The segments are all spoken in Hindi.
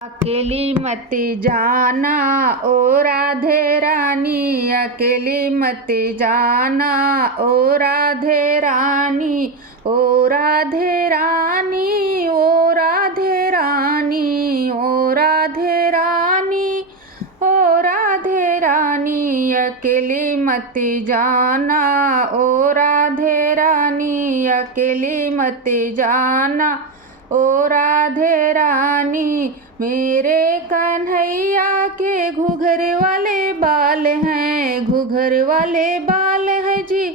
अकेली मत जाना ओ राधे रानी, अकेली मत जाना ओ राधे रानी, ओ राधे रानी, ओ राधे रानी, ओ राधे रानी, ओ राधे रानी, अकेली मत जाना ओ राधे रानी, अकेली मत जाना ओ राधे रानी। मेरे कन्हैया के घूंघर वाले बाल हैं, घूंघर वाले बाल हैं जी,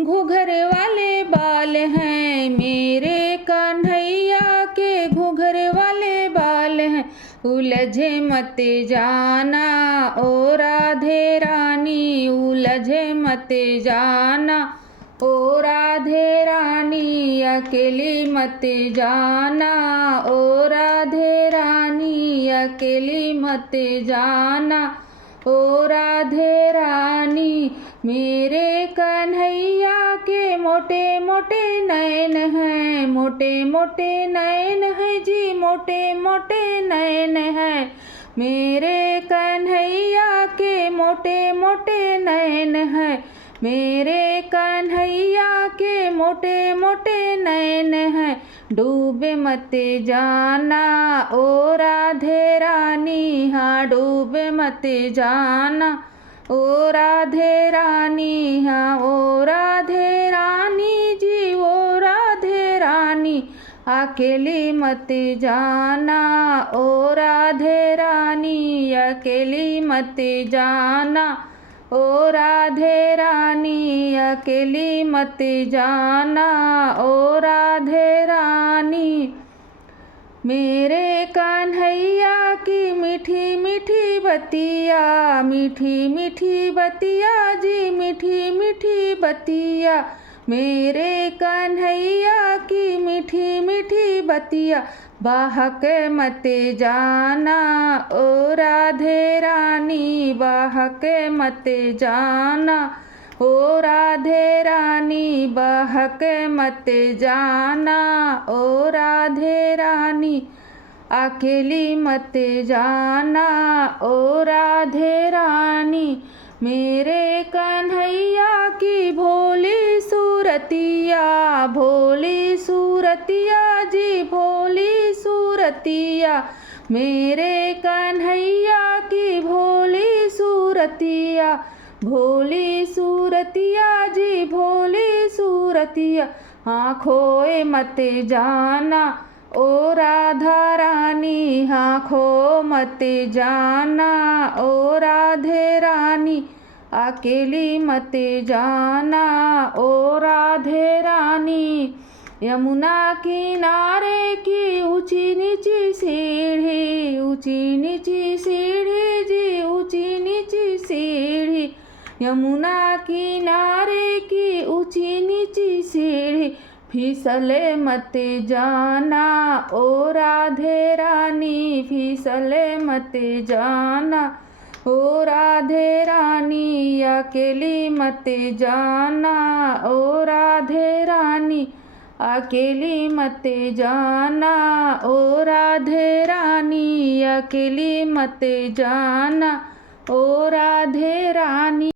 घूंघर वाले बाल हैं। मेरे कन्हैया के घूंघर वाले बाल हैं। उलझे मत जाना ओ राधे रानी, उलझे मत जाना ओ राधे रानी, अकेली मत जाना ओ राधे रानी, अकेली मत जाना ओ राधे रानी। मेरे कन्हैया के मोटे मोटे नैन हैं, मोटे मोटे नैन हैं जी, मोटे मोटे नैन हैं। मेरे कन्हैया के मोटे मोटे नैन हैं, मेरे कन्हैया के मोटे मोटे नैन हैं। डूबे मत जाना ओ राधे रानी, हाँ डूबे मत जाना ओ राधे रानी, हाँ ओ राधे रानी जी, ओ राधे रानी। अकेली मत जाना ओ राधे रानी, अकेली मत जाना ओ राधे रानी, अकेली मत जाना ओ राधे रानी। मेरे कन्हैया की मीठी मीठी बतिया, मीठी मीठी बतिया जी, मीठी मीठी बतिया। मेरे कन्हैया की मीठी मीठी बतिया। बहक मत जाना ओ राधे रानी, बहक मत जाना ओ राधे रानी, बहक मत जाना ओ राधे रानी। अकेली मत जाना ओ राधे रानी। मेरे कन्हैया की भोली सूरतिया, भोली सूरतिया जी, भोली सूरतिया। मेरे कन्हैया की भोली सूरतिया, भोली सूरतिया जी, भोली सूरतिया। हाँ खोए मत जाना ओ राधा रानी, हाँ खो मत जाना ओ राधे रानी, अकेली मत जाना ओ राधे रानी। यमुना किनारे की ऊंची नीची सीढ़ी, ऊंची नीची सीढ़ी जी, ऊंची नीची सीढ़ी। यमुना किनारे की ऊंची नीची सीढ़ी। फिसले मत जाना ओ राधे रानी, फिसले मत जाना ओ राधे रानी, अकेली मत जाना ओ राधे रानी, अकेली मत जाना ओ राधे रानी, अकेली मत जाना ओ राधे रानी।